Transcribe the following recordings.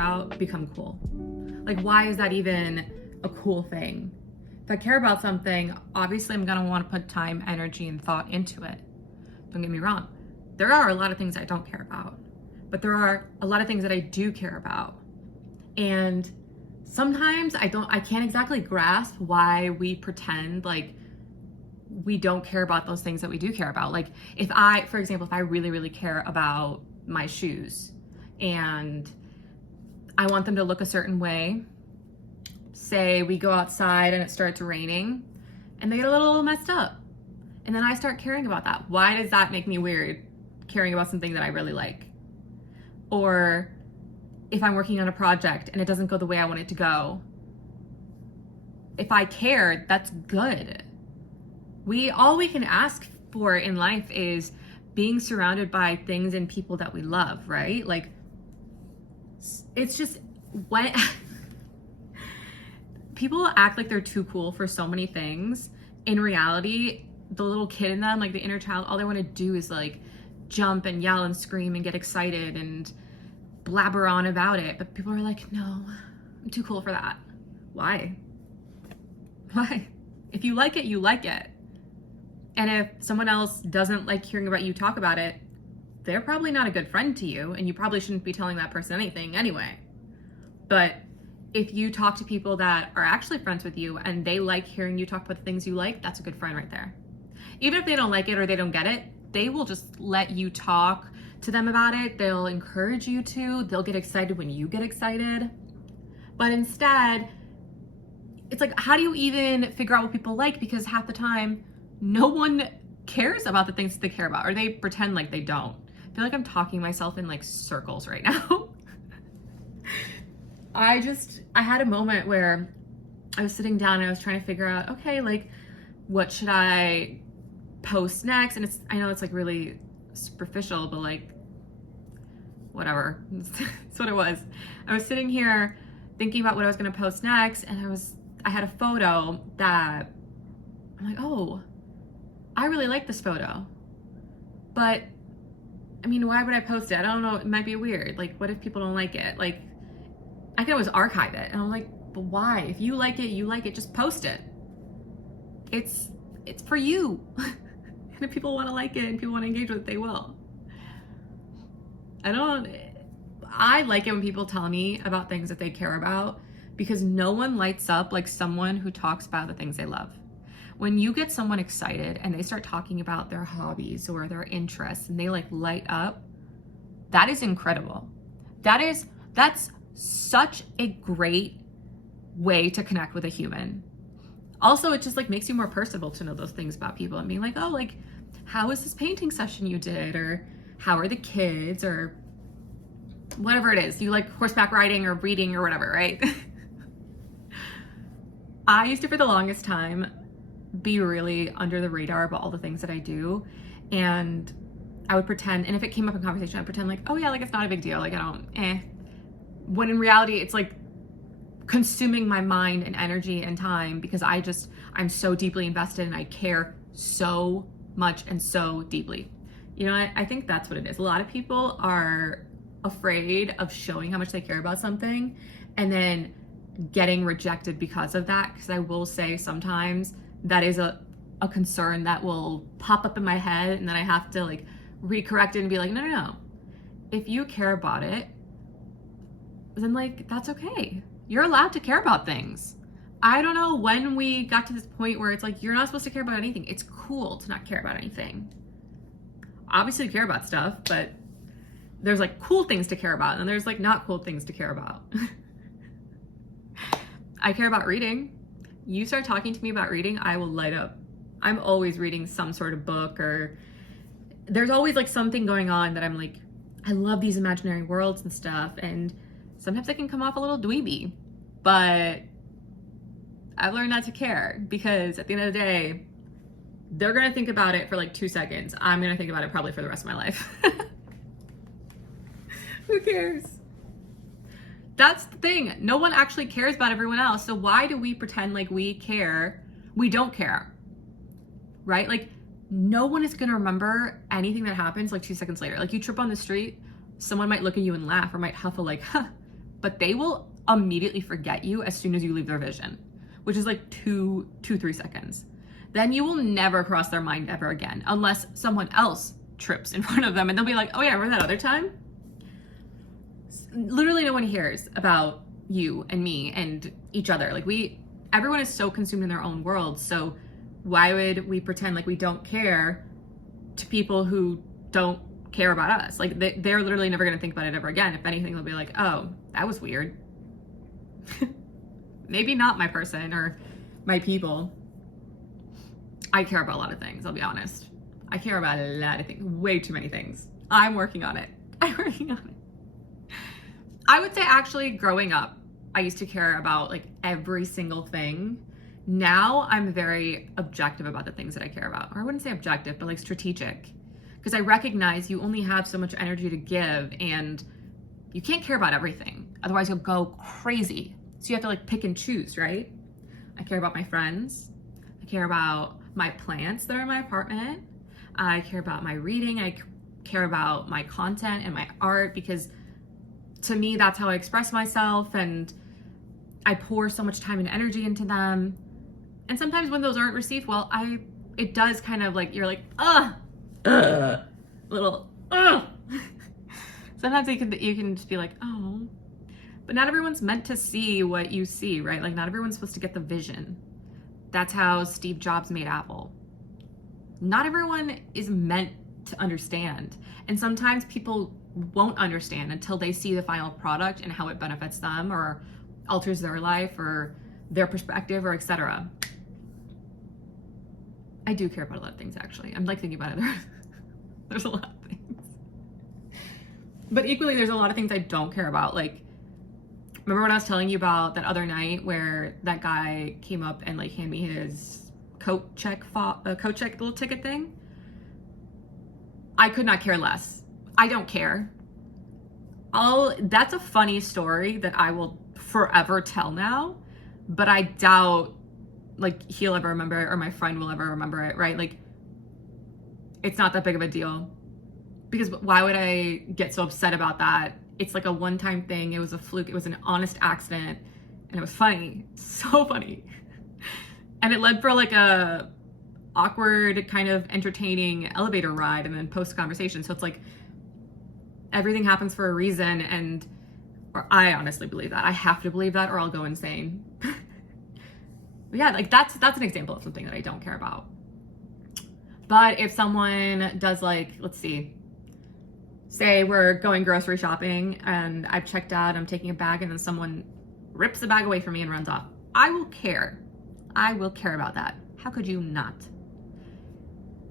about become cool? Like, why is that even a cool thing? If I care about something, obviously I'm gonna want to put time, energy, and thought into it. Don't get me wrong. There are a lot of things I don't care about, but there are a lot of things that I do care about. And sometimes I can't exactly grasp why we pretend like we don't care about those things that we do care about. Like for example, if I really, really care about my shoes and I want them to look a certain way, say we go outside and it starts raining and they get a little messed up. And then I start caring about that. Why does that make me weird, caring about something that I really like? Or if I'm working on a project and it doesn't go the way I want it to go, if I care, that's good. All we can ask for in life is being surrounded by things and people that we love, right? Like, it's just when people act like they're too cool for so many things. In reality, the little kid in them, like the inner child, all they want to do is like jump and yell and scream and get excited and blabber on about it. But people are like, no, I'm too cool for that. Why? Why? If you like it, you like it. And if someone else doesn't like hearing about you talk about it, they're probably not a good friend to you, and you probably shouldn't be telling that person anything anyway. But if you talk to people that are actually friends with you and they like hearing you talk about the things you like, that's a good friend right there. Even if they don't like it or they don't get it, they will just let you talk to them about it. They'll encourage you to. They'll get excited when you get excited. But instead, it's like, how do you even figure out what people like? Because half the time, no one cares about the things that they care about, or they pretend like they don't. I feel like I'm talking myself in like circles right now. I had a moment where I was sitting down and I was trying to figure out, okay, like, what should I post next? And I know it's like really superficial, but like, whatever. That's what it was. I was sitting here thinking about what I was going to post next, and I had a photo that I'm like, oh, I really like this photo, but I mean, why would I post it? I don't know. It might be weird. Like, what if people don't like it? Like, I can always archive it. And I'm like, but why? If you like it, you like it. Just post it. It's for you. And if people want to like it and people want to engage with it, they will. I like it when people tell me about things that they care about, because no one lights up like someone who talks about the things they love. When you get someone excited and they start talking about their hobbies or their interests and they like light up, that is incredible. That's such a great way to connect with a human. Also, it just like makes you more personable to know those things about people and being like, oh, like, how was this painting session you did? Or how are the kids? Or whatever it is. You like horseback riding or reading or whatever, right? I used to, for the longest time, be really under the radar about all the things that I do. And I would pretend, and if it came up in conversation, I'd pretend like, oh yeah, like it's not a big deal. Like I don't, When in reality, it's like consuming my mind and energy and time, because I'm so deeply invested and I care so much and so deeply. You know, I think that's what it is. A lot of people are afraid of showing how much they care about something and then getting rejected because of that. Because I will say sometimes that is a concern that will pop up in my head, and then I have to like recorrect it and be like, no. If you care about it, then like, that's okay. You're allowed to care about things. I don't know when we got to this point where it's like, you're not supposed to care about anything. It's cool to not care about anything. Obviously you care about stuff, but there's like cool things to care about and there's like not cool things to care about. I care about reading. You start talking to me about reading, I will light up. I'm always reading some sort of book, or there's always like something going on that I'm like, I love these imaginary worlds and stuff. And sometimes I can come off a little dweeby, but I've learned not to care, because at the end of the day, they're gonna think about it for like 2 seconds. I'm gonna think about it probably for the rest of my life. Who cares? That's the thing. No one actually cares about everyone else. So why do we pretend like we care? We don't care, right? Like, no one is gonna remember anything that happens like 2 seconds later. Like, you trip on the street, someone might look at you and laugh, or might huff a like, huh, but they will immediately forget you as soon as you leave their vision, which is like 3 seconds. Then you will never cross their mind ever again, unless someone else trips in front of them and they'll be like, oh yeah, remember that other time? Literally no one hears about you and me and each other. Like everyone is so consumed in their own world. So why would we pretend like we don't care to people who don't care about us? Like they're literally never going to think about it ever again. If anything, they'll be like, oh, that was weird. Maybe not my person or my people. I care about a lot of things, I'll be honest. I care about a lot of things, way too many things. I'm working on it. I would say actually growing up, I used to care about like every single thing. Now I'm very objective about the things that I care about. Or I wouldn't say objective, but like strategic. Because I recognize you only have so much energy to give and you can't care about everything. Otherwise you'll go crazy. So you have to like pick and choose, right? I care about my friends. I care about my plants that are in my apartment. I care about my reading. I care about my content and my art, because to me, that's how I express myself, and I pour so much time and energy into them. And sometimes when those aren't received well, it does kind of like, you're like, little. Sometimes you can just be like, oh, but not everyone's meant to see what you see, right? Like not everyone's supposed to get the vision. That's how Steve Jobs made Apple. Not everyone is meant to understand. And sometimes people won't understand until they see the final product and how it benefits them or alters their life or their perspective or etc. I do care about a lot of things, actually. I'm like thinking about it. There's a lot of things. But equally, there's a lot of things I don't care about. Like, remember when I was telling you about that other night where that guy came up and like handed me his coat check little ticket thing? I could not care less. I don't care. That's a funny story that I will forever tell now, but I doubt like he'll ever remember it or my friend will ever remember it, right? Like it's not that big of a deal, because why would I get so upset about that? It's like a one-time thing. It was a fluke. It was an honest accident and it was funny, so funny. And it led for like a awkward kind of entertaining elevator ride and then post conversation. So it's like everything happens for a reason, and or I honestly believe that. I have to believe that or I'll go insane. But yeah, like that's an example of something that I don't care about. But if someone does like, let's see, say we're going grocery shopping and I've checked out, I'm taking a bag, and then someone rips the bag away from me and runs off, I will care. I will care about that. How could you not?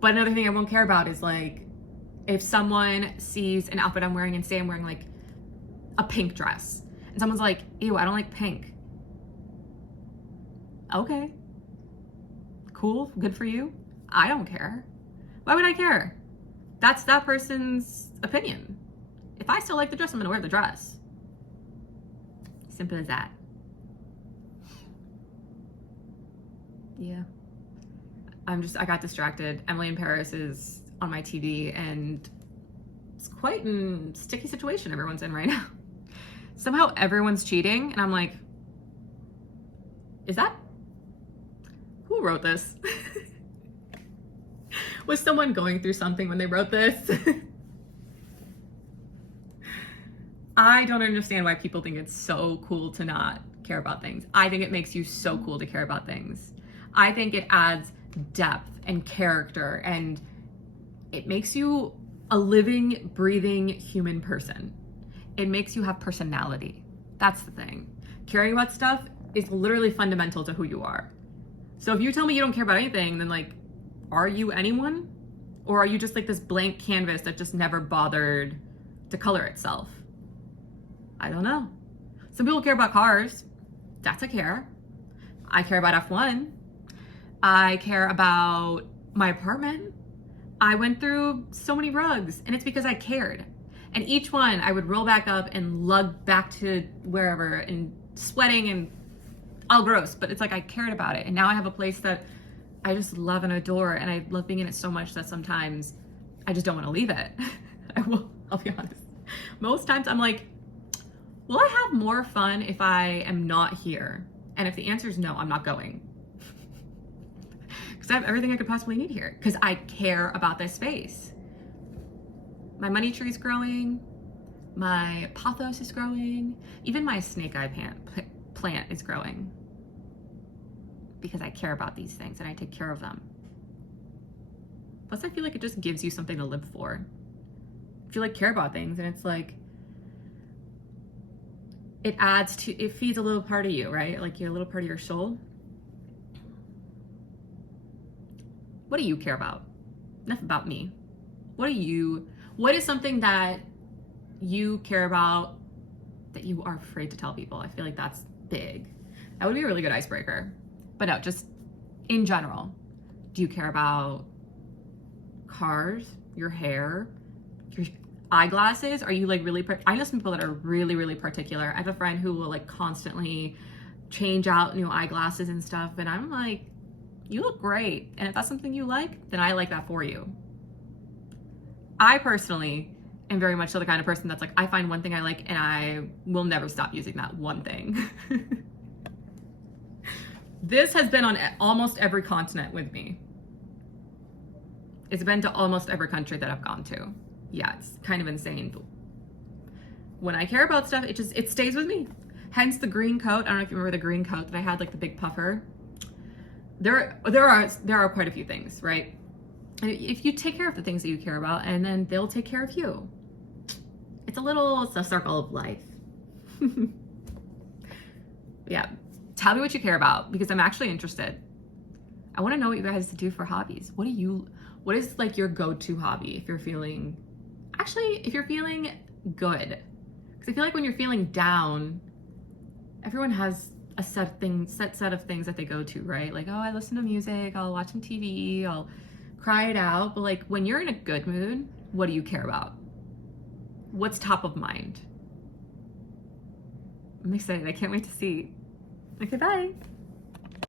But another thing I won't care about is like if someone sees an outfit I'm wearing and say I'm wearing like a pink dress and someone's like, ew, I don't like pink. Okay, cool, good for you. I don't care. Why would I care? That's that person's opinion. If I still like the dress, I'm gonna wear the dress. Simple as that. Yeah. I got distracted. Emily in Paris is on my TV and it's quite a sticky situation everyone's in right now. Somehow everyone's cheating and I'm like, who wrote this? Was someone going through something when they wrote this? I don't understand why people think it's so cool to not care about things. I think it makes you so cool to care about things. I think it adds depth and character, and it makes you a living, breathing human person. It makes you have personality. That's the thing. Caring about stuff is literally fundamental to who you are. So if you tell me you don't care about anything, then like, are you anyone? Or are you just like this blank canvas that just never bothered to color itself? I don't know. Some people care about cars. That's a care. I care about F1. I care about my apartment. I went through so many rugs and it's because I cared. And each one I would roll back up and lug back to wherever and sweating and all gross, but it's like I cared about it. And now I have a place that I just love and adore, and I love being in it so much that sometimes I just don't want to leave it. I'll be honest. Most times I'm like, will I have more fun if I am not here? And if the answer is no, I'm not going. Because I have everything I could possibly need here. Because I care about this space. My money tree is growing. My pothos is growing. Even my snake eye plant is growing. Because I care about these things and I take care of them. Plus, I feel like it just gives you something to live for. If you like care about things, and it's like, it adds to, it feeds a little part of you, right? Like a little part of your soul. What do you care about? Enough about me. What is something that you care about that you are afraid to tell people? I feel like that's big. That would be a really good icebreaker. But no, just in general, do you care about cars, your hair, your eyeglasses? Are you like really, I know some people that are really, really particular. I have a friend who will like constantly change out new eyeglasses and stuff. And I'm like, you look great. And if that's something you like, then I like that for you. I personally am very much so the kind of person that's like, I find one thing I like and I will never stop using that one thing. This has been on almost every continent with me. It's been to almost every country that I've gone to. Yeah, it's kind of insane. But when I care about stuff, it stays with me. Hence the green coat. I don't know if you remember the green coat that I had, like the big puffer. There are quite a few things, right? If you take care of the things that you care about, and then they'll take care of you. It's a circle of life. Yeah, tell me what you care about, because I'm actually interested. I want to know what you guys do for hobbies. What is like your go-to hobby if you're feeling good? Because I feel like when you're feeling down, everyone has a set set of things that they go to, right? Like, oh, I listen to music, I'll watch some TV, I'll cry it out. But like when you're in a good mood, what do you care about? What's top of mind? I'm excited. I can't wait to see. Okay, bye.